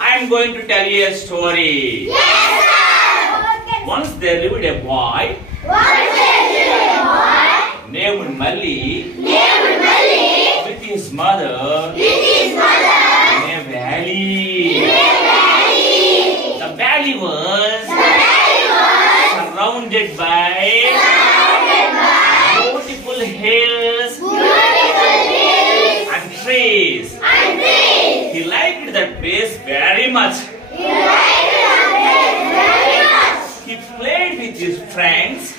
I am going to tell you a story. Yes, sir. Once there lived a boy named Malli with his mother in a valley. The valley was surrounded by beautiful hills and trees. He liked that place very much. He played with his friends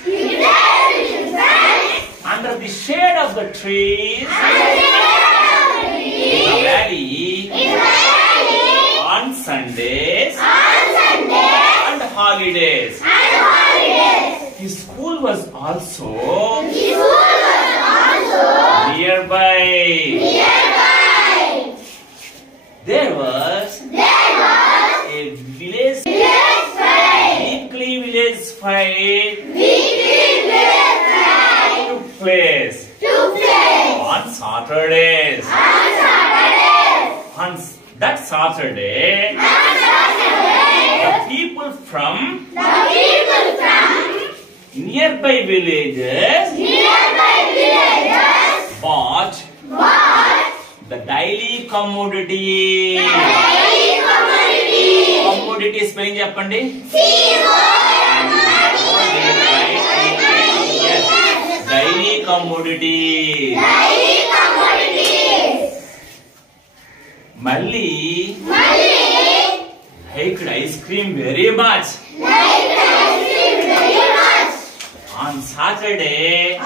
under the shade of the trees in the valley on Sundays and holidays. His school was also nearby. There was a village weekly village fight took place on Saturdays. On that Saturday, the people from nearby villages bought the daily commodity. Commodity spelling cheppandi. Yes, daily commodity. Malli liked ice cream very much. On Saturday,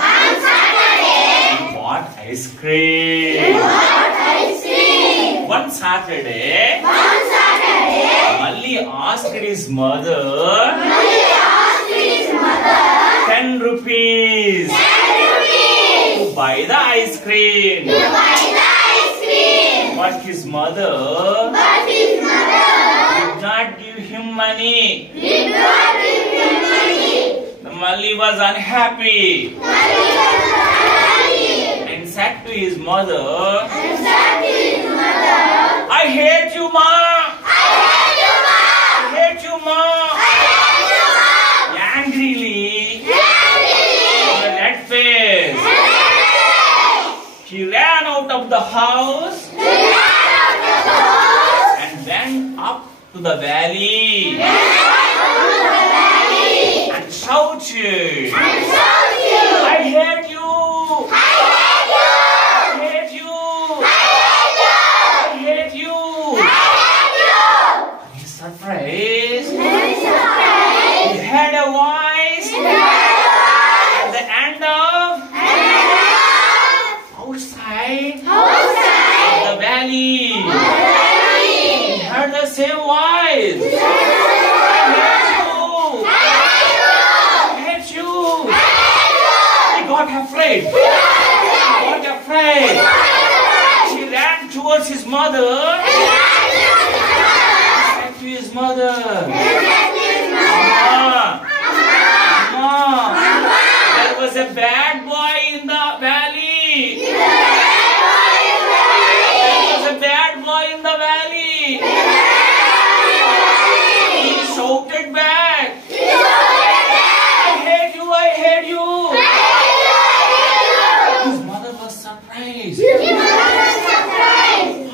he bought ice cream. One Saturday, Malli asked his mother 10 rupees to buy the ice cream. But his mother did not give him money. Malli was unhappy and said to his mother, I hate you, ma. I hate you, ma. Angrily, with a red face, she ran out of the house and went up to the valley and shouted, I hate you. Surprised. He heard a voice at the end of outside of the valley. He heard the same voice. I hate you. He got afraid. She ran towards his mother. His mother, Mama, there was a bad boy in the valley. He shouted back, I hate you. His mother was surprised.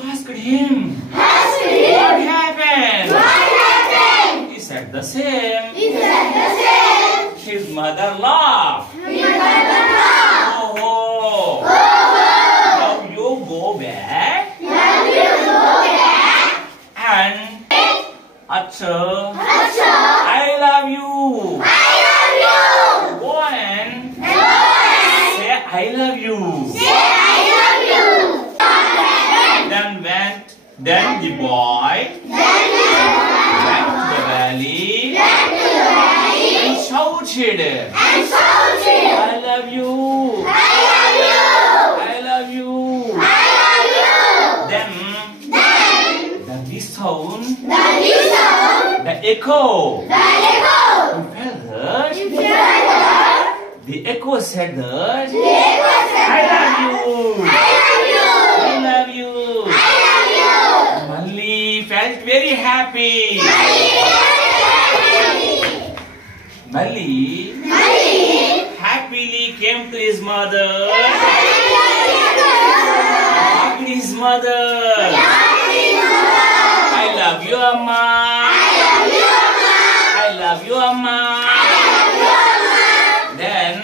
Asked him, what happened? He said the same. His mother laughed. Oh. Now you go back and Acha, I love you. Go and say I love you. Then the boy went to the valley and shouted, I love you. Then the sound, the echo, the echo said that, I love you. Malli fell felt very happy. Mali happily came to his mother. Hugged his mother. I love you, Amma. I love you, Amma. Then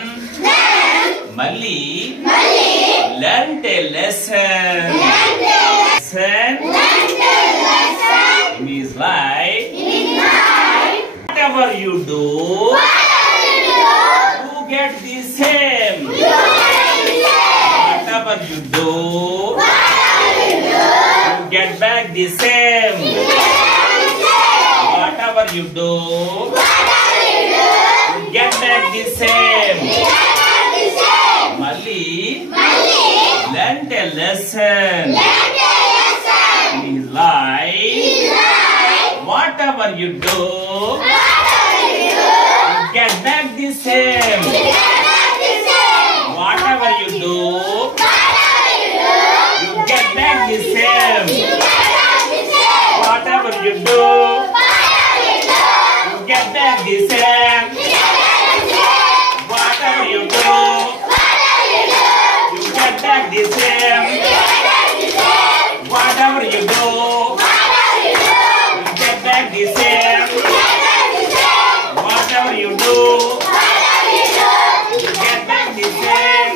Mali learned a lesson. In his life. Whatever you do, you get the same. Whatever you do, you get back the same. Whatever you do, you get back the same. Mali learned a lesson in his life. Whatever you do, you get back the same. Whatever you do, you get back the same. Whatever you do, you get back the same. Whatever you do, you get back the same. Whatever you do, you get back the same. Whatever you do, you get back the same.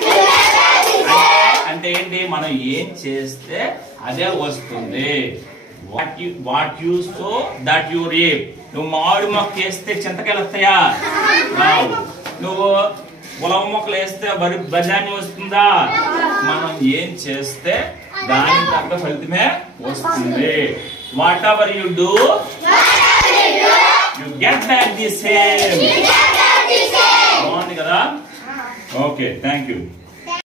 అంటే ఏంటి, మనం ఏం చేస్తే అదే వస్తుంది. What you so that you reap. నువ్వు మామిడి మొక్క వేస్తే చింతకాయలు వస్తాయా? రావు. నువ్వు పొలం మొక్కలు వేస్తే బజాని వస్తుందా? మనం ఏం చేస్తే దానికి తగ్గ ఫలితమే వస్తుంది. What ever you do, you get back the same. బాగుంది కదా? Okay, thank you.